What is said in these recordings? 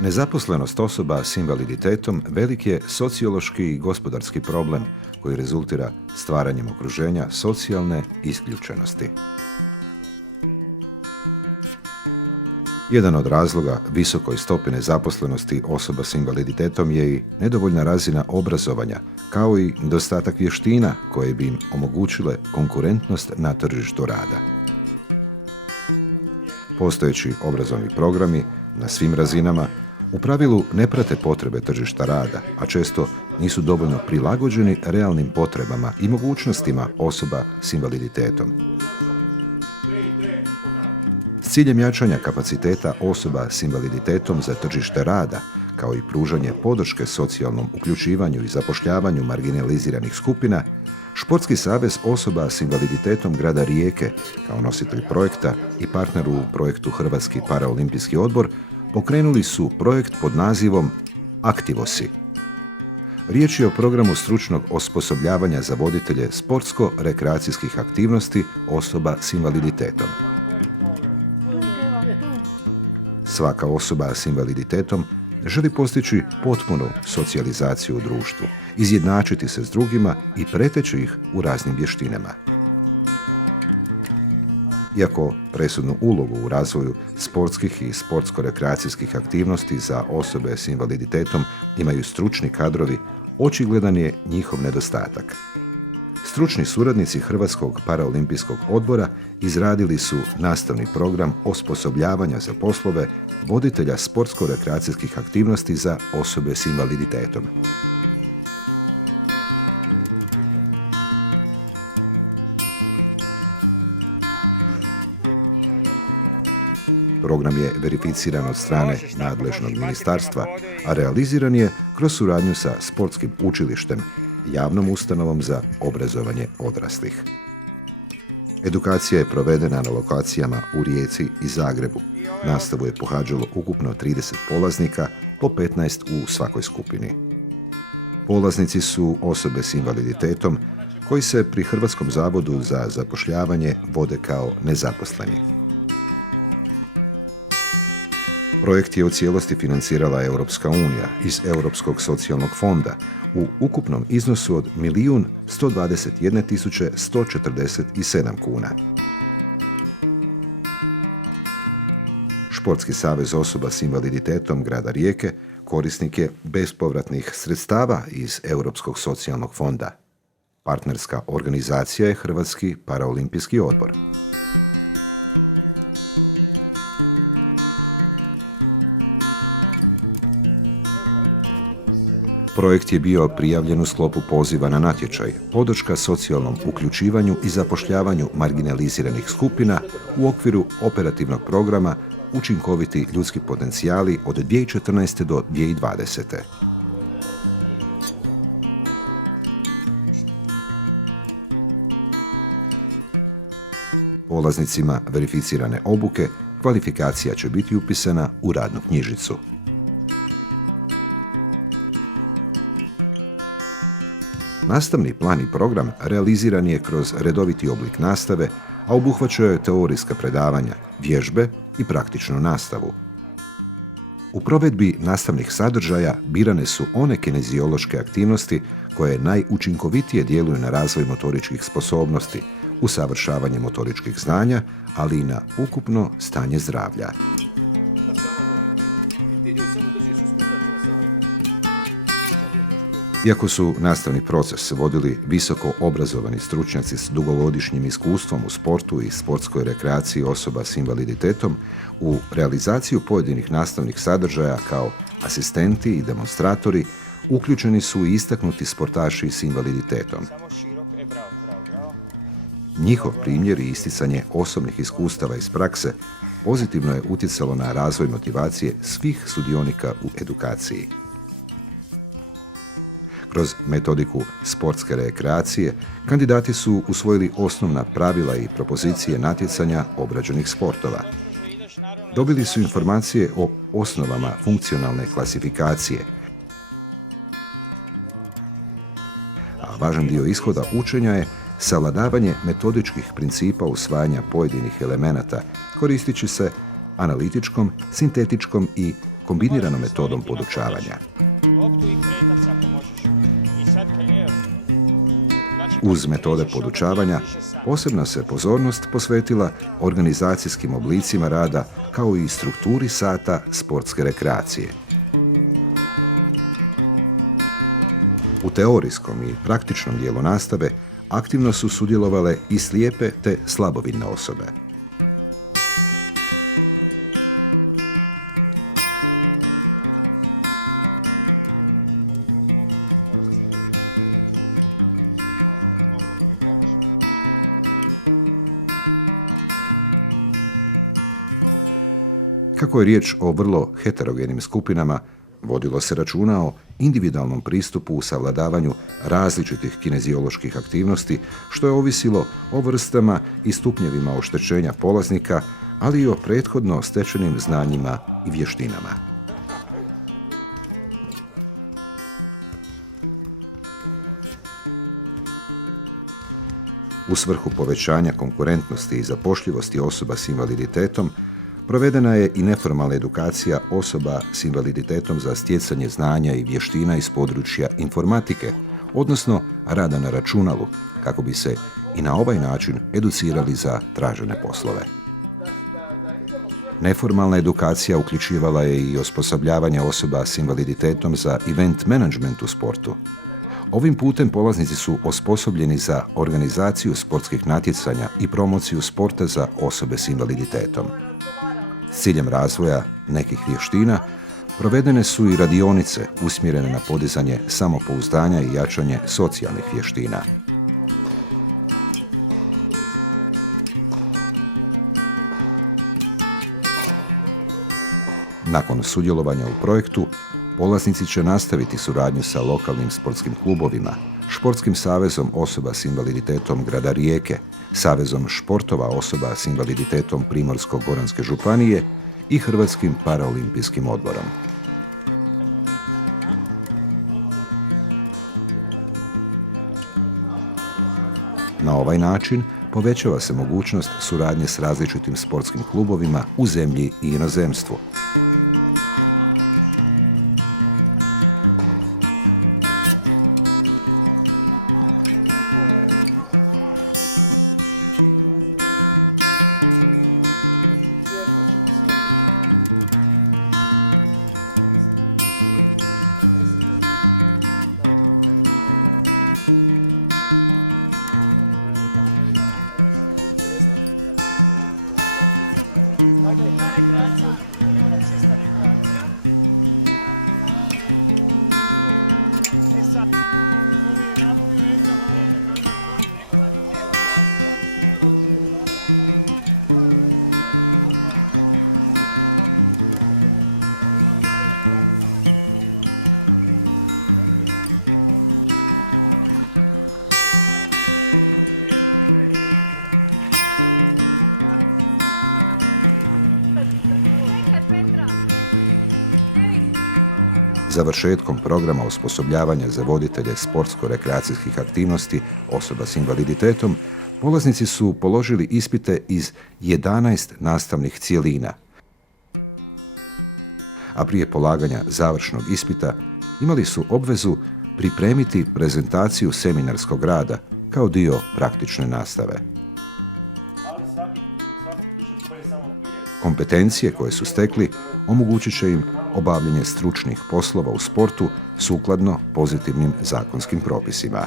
Nezaposlenost osoba s invaliditetom velik je sociološki i gospodarski problem koji rezultira stvaranjem okruženja socijalne isključenosti. Jedan od razloga visokoj stopi nezaposlenosti osoba s invaliditetom je i nedovoljna razina obrazovanja, kao i nedostatak vještina koje bi im omogućile konkurentnost na tržištu rada. Postojeći obrazovni programi na svim razinama u pravilu ne prate potrebe tržišta rada, a često nisu dovoljno prilagođeni realnim potrebama i mogućnostima osoba s invaliditetom. S ciljem jačanja kapaciteta osoba s invaliditetom za tržište rada, kao i pružanje podrške socijalnom uključivanju i zapošljavanju marginaliziranih skupina, Športski savez osoba s invaliditetom grada Rijeke, kao nositelj projekta i partner u projektu Hrvatski paraolimpijski odbor, pokrenuli su projekt pod nazivom Aktivosi. Riječ je o programu stručnog osposobljavanja za voditelje sportsko-rekreacijskih aktivnosti osoba s invaliditetom. Svaka osoba s invaliditetom želi postići potpunu socijalizaciju u društvu, izjednačiti se s drugima i preteći ih u raznim vještinama. Iako presudnu ulogu u razvoju sportskih i sportsko-rekreacijskih aktivnosti za osobe s invaliditetom imaju stručni kadrovi, očigledan je njihov nedostatak. Stručni suradnici Hrvatskog paraolimpijskog odbora izradili su nastavni program osposobljavanja za poslove voditelja sportsko-rekreacijskih aktivnosti za osobe s invaliditetom. Program je verificiran od strane nadležnog ministarstva, a realiziran je kroz suradnju sa Sportskim učilištem, javnom ustanovom za obrazovanje odraslih. Edukacija je provedena na lokacijama u Rijeci i Zagrebu. Nastavu je pohađalo ukupno 30 polaznika, po 15 u svakoj skupini. Polaznici su osobe s invaliditetom koji se pri Hrvatskom zavodu za zapošljavanje vode kao nezaposleni. Projekt je u cijelosti financirala Europska unija iz Europskog socijalnog fonda u ukupnom iznosu od 1.121.147 kuna. Športski savez osoba s invaliditetom grada Rijeke korisnik je bespovratnih sredstava iz Europskog socijalnog fonda. Partnerska organizacija je Hrvatski paraolimpijski odbor. Projekt je bio prijavljen u sklopu poziva na natječaj podrška socijalnom uključivanju i zapošljavanju marginaliziranih skupina u okviru operativnog programa Učinkoviti ljudski potencijali od 2014. do 2020. Polaznicima verificirane obuke kvalifikacija će biti upisana u radnu knjižicu. Nastavni plan i program realiziran je kroz redoviti oblik nastave, a obuhvaćao je teorijska predavanja, vježbe i praktičnu nastavu. U provedbi nastavnih sadržaja birane su one kineziološke aktivnosti koje najučinkovitije djeluju na razvoj motoričkih sposobnosti, usavršavanje motoričkih znanja, ali i na ukupno stanje zdravlja. Iako su nastavni proces vodili visoko obrazovani stručnjaci s dugogodišnjim iskustvom u sportu i sportskoj rekreaciji osoba s invaliditetom, u realizaciju pojedinih nastavnih sadržaja kao asistenti i demonstratori uključeni su i istaknuti sportaši s invaliditetom. Njihov primjer i isticanje osobnih iskustava iz prakse pozitivno je utjecalo na razvoj motivacije svih sudionika u edukaciji. Kroz metodiku sportske rekreacije, kandidati su usvojili osnovna pravila i propozicije natjecanja obrađenih sportova. Dobili su informacije o osnovama funkcionalne klasifikacije, a važan dio ishoda učenja je savladavanje metodičkih principa usvajanja pojedinih elemenata, koristeći se analitičkom, sintetičkom i kombiniranom metodom podučavanja. Uz metode podučavanja posebna se pozornost posvetila organizacijskim oblicima rada kao i strukturi sata sportske rekreacije. U teorijskom i praktičnom dijelu nastave aktivno su sudjelovale i slijepe te slabovidne osobe. Kako je riječ o vrlo heterogenim skupinama, vodilo se računa o individualnom pristupu u savladavanju različitih kinezioloških aktivnosti, što je ovisilo o vrstama i stupnjevima oštećenja polaznika, ali i o prethodno stečenim znanjima i vještinama. U svrhu povećanja konkurentnosti i zapošljivosti osoba s invaliditetom, provedena je i neformalna edukacija osoba s invaliditetom za stjecanje znanja i vještina iz područja informatike, odnosno rada na računalu, kako bi se i na ovaj način educirali za tražene poslove. Neformalna edukacija uključivala je i osposobljavanje osoba s invaliditetom za event management u sportu. Ovim putem polaznici su osposobljeni za organizaciju sportskih natjecanja i promociju sporta za osobe s invaliditetom. S ciljem razvoja nekih vještina provedene su i radionice usmjerene na podizanje samopouzdanja i jačanje socijalnih vještina. Nakon sudjelovanja u projektu, polaznici će nastaviti suradnju sa lokalnim sportskim klubovima, Športskim savezom osoba s invaliditetom grada Rijeke, Savezom športova osoba s invaliditetom Primorsko-goranske županije i Hrvatskim paraolimpijskim odborom. Na ovaj način povećava se mogućnost suradnje s različitim sportskim klubovima u zemlji i inozemstvu. Završetkom programa osposobljavanja za voditelje sportsko-rekreacijskih aktivnosti osoba s invaliditetom, polaznici su položili ispite iz 11 nastavnih cjelina. A prije polaganja završnog ispita imali su obvezu pripremiti prezentaciju seminarskog rada kao dio praktične nastave. Kompetencije koje su stekli omogućit će im obavljanje stručnih poslova u sportu sukladno pozitivnim zakonskim propisima.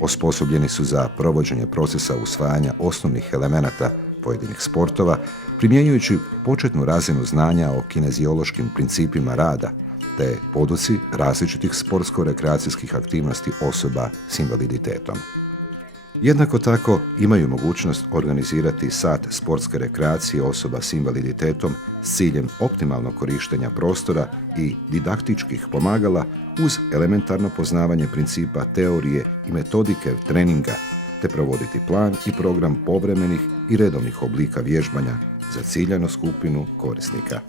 Osposobljeni su za provođenje procesa usvajanja osnovnih elemenata pojedinih sportova, primjenjujući početnu razinu znanja o kineziološkim principima rada, te poduci različitih sportsko-rekreacijskih aktivnosti osoba s invaliditetom. Jednako tako imaju mogućnost organizirati sat sportske rekreacije osoba s invaliditetom s ciljem optimalnog korištenja prostora i didaktičkih pomagala uz elementarno poznavanje principa teorije i metodike treninga, te provoditi plan i program povremenih i redovnih oblika vježbanja za ciljanu skupinu korisnika.